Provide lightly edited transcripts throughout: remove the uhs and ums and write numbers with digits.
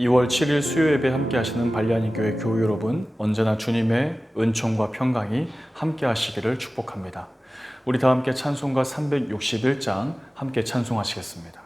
2월 7일 수요 예배 함께 하시는 발리아니 교회 교우 여러분, 언제나 주님의 은총과 평강이 함께 하시기를 축복합니다. 우리 다 함께 찬송가 361장 함께 찬송하시겠습니다.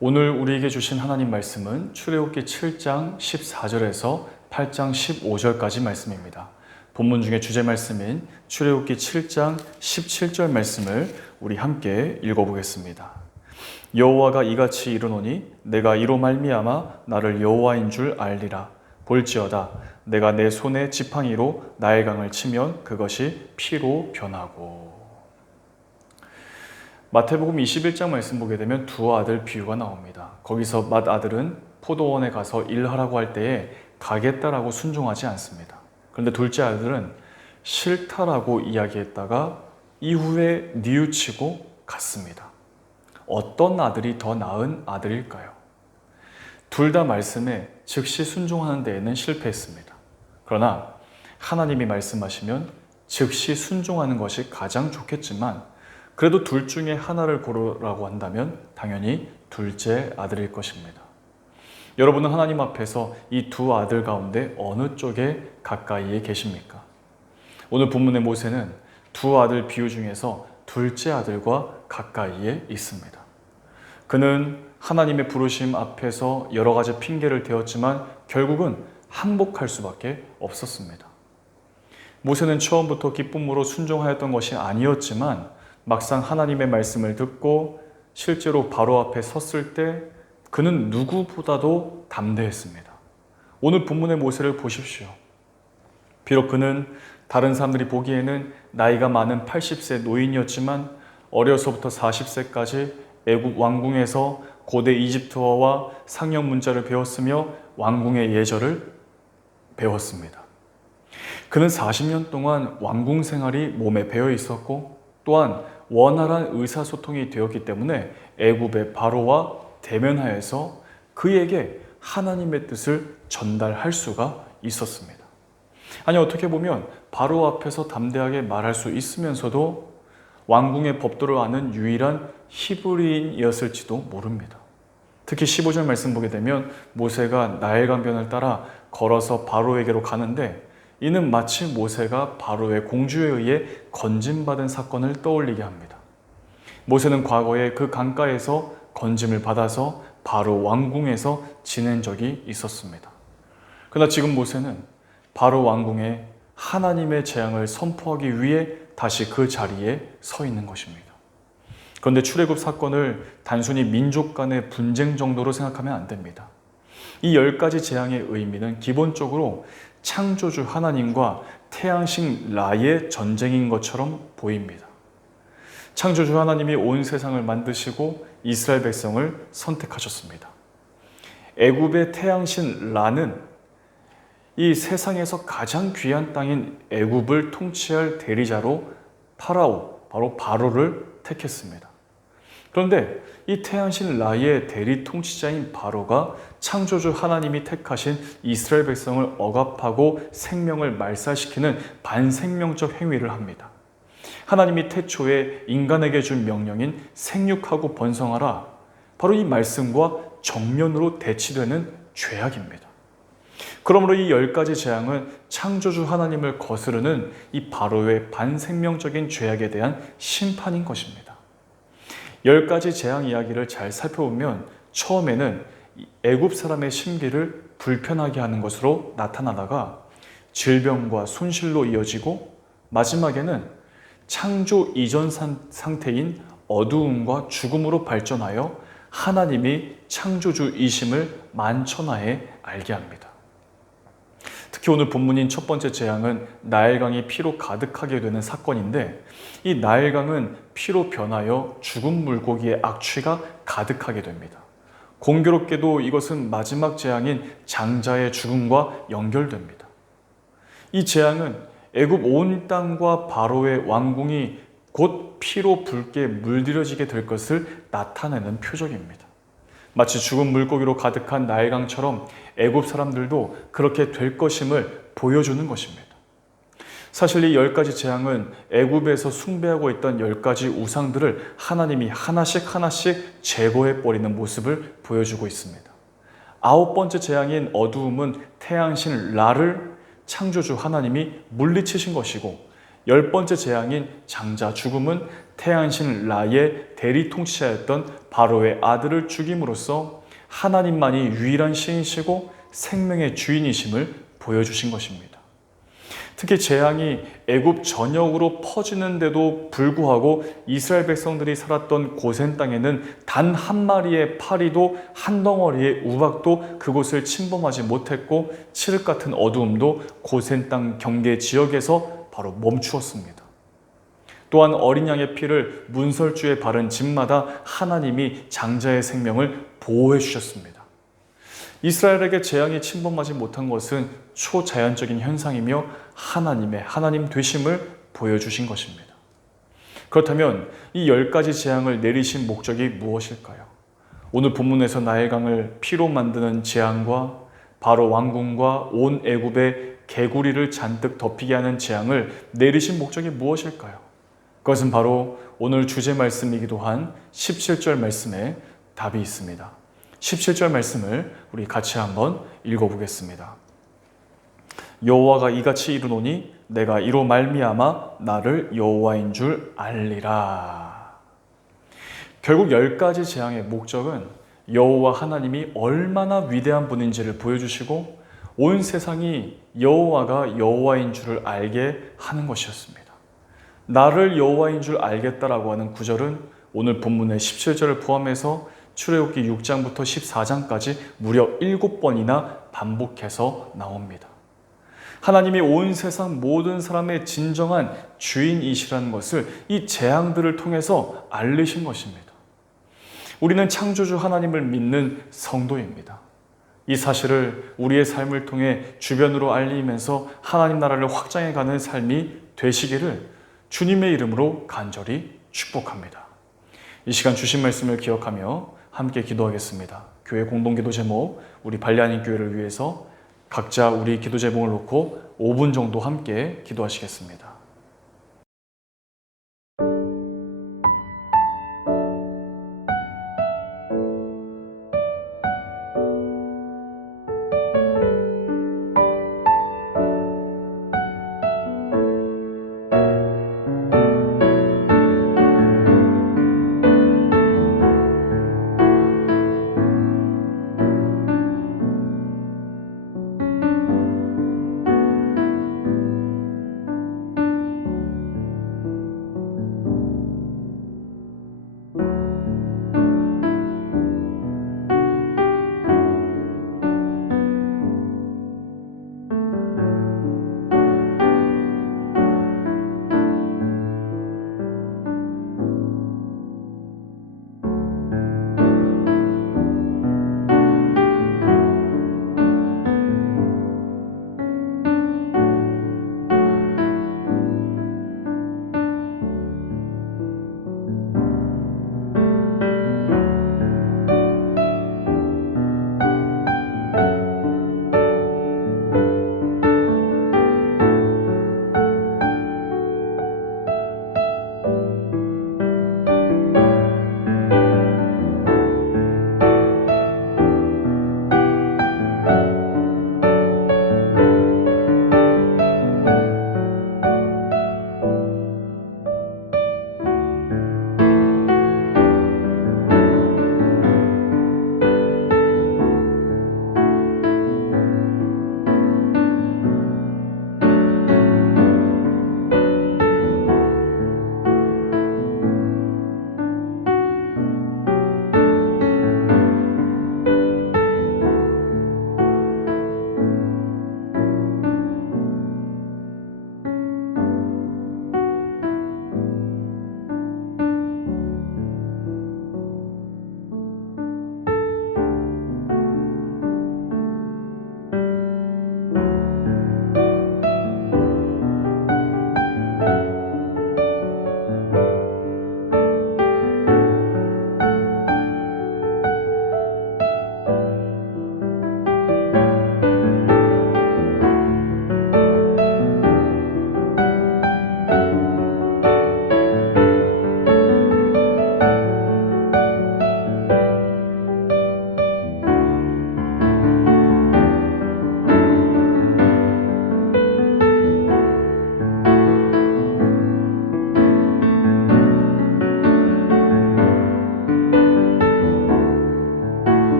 오늘 우리에게 주신 하나님 말씀은 출애굽기 7장 14절에서 8장 15절까지 말씀입니다. 본문 중에 주제 말씀인 출애굽기 7장 17절 말씀을 우리 함께 읽어보겠습니다. 여호와가 이같이 이르노니 내가 이로 말미암아 나를 여호와인 줄 알리라. 볼지어다 내가 내 손에 지팡이로 나의 강을 치면 그것이 피로 변하고. 마태복음 21장 말씀 보게 되면 두 아들 비유가 나옵니다. 거기서 맏아들은 포도원에 가서 일하라고 할 때에 가겠다라고 순종하지 않습니다. 그런데 둘째 아들은 싫다라고 이야기했다가 이후에 뉘우치고 갔습니다. 어떤 아들이 더 나은 아들일까요? 둘 다 말씀에 즉시 순종하는 데에는 실패했습니다. 그러나 하나님이 말씀하시면 즉시 순종하는 것이 가장 좋겠지만 그래도 둘 중에 하나를 고르라고 한다면 당연히 둘째 아들일 것입니다. 여러분은 하나님 앞에서 이 두 아들 가운데 어느 쪽에 가까이에 계십니까? 오늘 본문의 모세는 두 아들 비유 중에서 둘째 아들과 가까이에 있습니다. 그는 하나님의 부르심 앞에서 여러 가지 핑계를 대었지만 결국은 항복할 수밖에 없었습니다. 모세는 처음부터 기쁨으로 순종하였던 것이 아니었지만 막상 하나님의 말씀을 듣고 실제로 바로 앞에 섰을 때 그는 누구보다도 담대했습니다. 오늘 본문의 모세를 보십시오. 비록 그는 다른 사람들이 보기에는 나이가 많은 80세 노인이었지만 어려서부터 40세까지 애굽 왕궁에서 고대 이집트어와 상형 문자를 배웠으며 왕궁의 예절을 배웠습니다. 그는 40년 동안 왕궁 생활이 몸에 배어 있었고 또한 원활한 의사소통이 되었기 때문에 애굽의 바로와 대면하여서 그에게 하나님의 뜻을 전달할 수가 있었습니다. 아니 어떻게 보면 바로 앞에서 담대하게 말할 수 있으면서도 왕궁의 법도를 아는 유일한 히브리인이었을지도 모릅니다. 특히 15절 말씀 보게 되면 모세가 나일강변을 따라 걸어서 바로에게로 가는데 이는 마치 모세가 바로의 공주에 의해 건짐받은 사건을 떠올리게 합니다. 모세는 과거에 그 강가에서 건짐을 받아서 바로 왕궁에서 지낸 적이 있었습니다. 그러나 지금 모세는 바로 왕궁에 하나님의 재앙을 선포하기 위해 다시 그 자리에 서 있는 것입니다. 그런데 출애굽 사건을 단순히 민족 간의 분쟁 정도로 생각하면 안 됩니다. 이 10가지 재앙의 의미는 기본적으로 창조주 하나님과 태양신 라의 전쟁인 것처럼 보입니다. 창조주 하나님이 온 세상을 만드시고 이스라엘 백성을 선택하셨습니다. 애굽의 태양신 라는 이 세상에서 가장 귀한 땅인 애굽을 통치할 대리자로 파라오, 바로 바로를 택했습니다. 그런데 이 태양신 라의 대리 통치자인 바로가 창조주 하나님이 택하신 이스라엘 백성을 억압하고 생명을 말살시키는 반생명적 행위를 합니다. 하나님이 태초에 인간에게 준 명령인 생육하고 번성하라, 바로 이 말씀과 정면으로 대치되는 죄악입니다. 그러므로 이 10가지 재앙은 창조주 하나님을 거스르는 이 바로의 반생명적인 죄악에 대한 심판인 것입니다. 10가지 재앙 이야기를 잘 살펴보면 처음에는 애굽 사람의 심기를 불편하게 하는 것으로 나타나다가 질병과 손실로 이어지고 마지막에는 창조 이전 상태인 어두움과 죽음으로 발전하여 하나님이 창조주이심을 만천하에 알게 합니다. 특히 오늘 본문인 첫 번째 재앙은 나일강이 피로 가득하게 되는 사건인데 이 나일강은 피로 변하여 죽은 물고기의 악취가 가득하게 됩니다. 공교롭게도 이것은 마지막 재앙인 장자의 죽음과 연결됩니다. 이 재앙은 애굽 온 땅과 바로의 왕궁이 곧 피로 붉게 물들여지게 될 것을 나타내는 표적입니다. 마치 죽은 물고기로 가득한 나일강처럼 애굽 사람들도 그렇게 될 것임을 보여주는 것입니다. 사실 이 10가지 재앙은 애굽에서 숭배하고 있던 10가지 우상들을 하나님이 하나씩 제거해버리는 모습을 보여주고 있습니다. 9번째 재앙인 어두움은 태양신 라를 창조주 하나님이 물리치신 것이고 10번째 재앙인 장자 죽음은 태양신 라의 대리 통치자였던 바로의 아들을 죽임으로써 하나님만이 유일한 신이시고 생명의 주인이심을 보여주신 것입니다. 특히 재앙이 애굽 전역으로 퍼지는데도 불구하고 이스라엘 백성들이 살았던 고센 땅에는 단 한 마리의 파리도 한 덩어리의 우박도 그곳을 침범하지 못했고 칠흑 같은 어두움도 고센 땅 경계 지역에서 바로 멈추었습니다. 또한 어린 양의 피를 문설주에 바른 집마다 하나님이 장자의 생명을 보호해 주셨습니다. 이스라엘에게 재앙이 침범하지 못한 것은 초자연적인 현상이며 하나님의 하나님 되심을 보여주신 것입니다. 그렇다면 이 10가지 재앙을 내리신 목적이 무엇일까요? 오늘 본문에서 나일강을 피로 만드는 재앙과 바로 왕궁과 온 애굽의 개구리를 잔뜩 덮이게 하는 재앙을 내리신 목적이 무엇일까요? 그것은 바로 오늘 주제 말씀이기도 한 17절 말씀에 답이 있습니다. 17절 말씀을 우리 같이 한번 읽어보겠습니다. 여호와가 이같이 이르노니 내가 이로 말미암아 나를 여호와인 줄 알리라. 결국 10가지 재앙의 목적은 여호와 하나님이 얼마나 위대한 분인지를 보여주시고 온 세상이 여호와가 여호와인 줄을 알게 하는 것이었습니다. 나를 여호와인 줄 알겠다라고 하는 구절은 오늘 본문의 17절을 포함해서 출애굽기 6장부터 14장까지 무려 7번이나 반복해서 나옵니다. 하나님이 온 세상 모든 사람의 진정한 주인이시라는 것을 이 재앙들을 통해서 알리신 것입니다. 우리는 창조주 하나님을 믿는 성도입니다. 이 사실을 우리의 삶을 통해 주변으로 알리면서 하나님 나라를 확장해가는 삶이 되시기를 주님의 이름으로 간절히 축복합니다. 이 시간 주신 말씀을 기억하며 함께 기도하겠습니다. 교회 공동기도 제목, 우리 발리하님 교회를 위해서 각자 우리 기도 제목을 놓고 5분 정도 함께 기도하시겠습니다.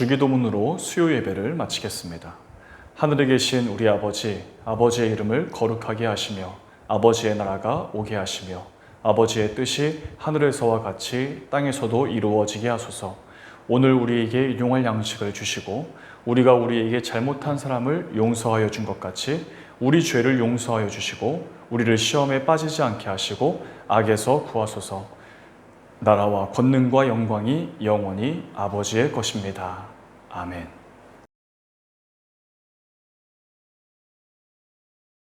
주기도문으로 수요 예배를 마치겠습니다. 하늘에 계신 우리 아버지, 아버지의 이름을 거룩하게 하시며 아버지의 나라가 오게 하시며 아버지의 뜻이 하늘에서와 같이 땅에서도 이루어지게 하소서. 오늘 우리에게 일용할 양식을 주시고 우리가 우리에게 잘못한 사람을 용서하여 준 것 같이 우리 죄를 용서하여 주시고 우리를 시험에 빠지지 않게 하시고 악에서 구하소서. 나라와 권능과 영광이 영원히 아버지의 것입니다. 아멘.